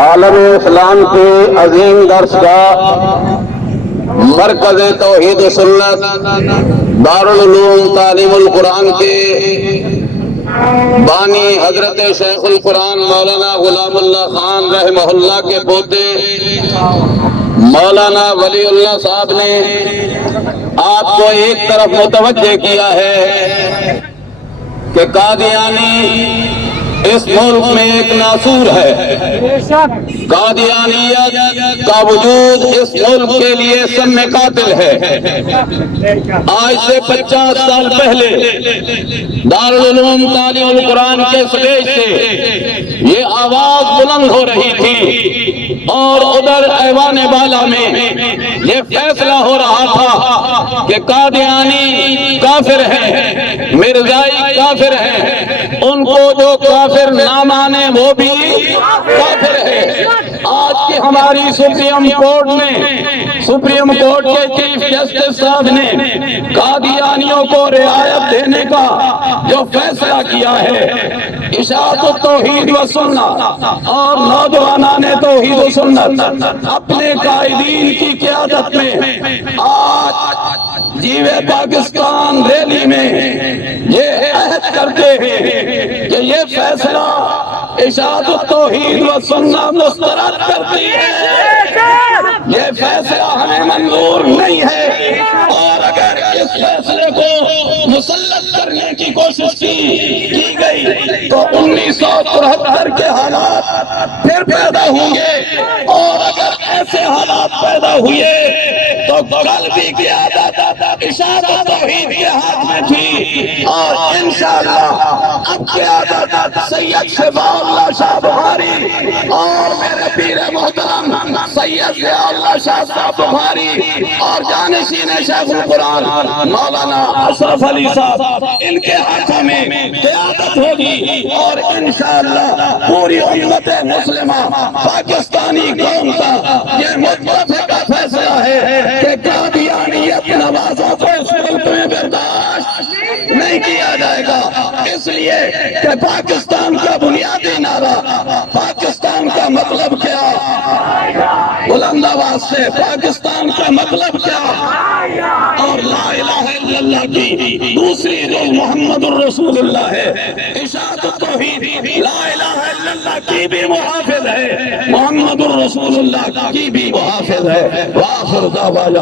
عالم اسلام کے عظیم درس گاہ مرکز توحید و سنت دارالعلوم تعلیم القرآن کے بانی حضرت شیخ القرآن مولانا غلام اللہ خان رحمہ اللہ کے پوتے مولانا ولی اللہ صاحب نے آپ کو ایک طرف متوجہ کیا ہے کہ قادیانی اس ملک میں ایک ناسور ہے۔ قادیانیت کا وجود اس ملک کے لیے سم قاتل ہے۔ آج سے 50 سال پہلے دارالعلوم تعلیم القرآن کے سٹیج سے یہ آواز بلند ہو رہی تھی اور ادھر ایوان بالا میں یہ فیصلہ ہو رہا تھا کہ قادیانی کافر ہے، مرزائی کافر ہے، ان کو جو کافر نہ مانے وہ بھی کافر ہے۔ آج کی ہماری سپریم کورٹ کے چیف جسٹس صاحب نے قادیانیوں کو رعایت دینے کا جو فیصلہ کیا ہے، اشاعت التوحید و سنت اور نوجوانان توحید و سنت اپنے قائدین کی قیادت میں آج جیوے پاکستان ریلی میں یہ عہد کرتے ہیں کہ یہ فیصلہ اشاعت التوحید و سنت مسترد کرتی ہے، یہ فیصلہ ہمیں منظور نہیں ہے، اور اگر اس فیصلے کو مسلط کرنے کی کوشش کی گئی تو 1973 کے حالات پھر پیدا ہوں گے، اور اگر ایسے حالات پیدا ہوئے تو کل بھی قیادت اشاعت التوحید کے ہاتھ میں تھی، اور انشاءاللہ اب قیادت سید شفاء اللہ شاہ بخاری اور میرے پیر محترم سید ضیاء اللہ شاہ صاحب بخاری اور جانشین شیخ القرآن مولانا اشرف علی صاحب ان کے ہاتھوں میں قیادت ہوگی، اور انشاءاللہ پوری امت مسلمہ پاکستانی قوم کا یہ متفقہ فیصلہ ہے کہ قادیانیت نوازوں کو اس ملک میں برداشت نہیں کیا جائے گا، اس لیے کہ پاکستان کا بنیادی نعرہ، پاکستان کا مطلب کیا، بلند آواز سے پاکستان کا مطلب کیا، اور لا الہ الا اللہ کی دوسری جو محمد الرسول اللہ ہے، اشاعت التوحید لا الہ الا اللہ کی بھی محافظ ہے، محمد الرسول اللہ کی بھی محافظ ہے۔ وآخر دعوانا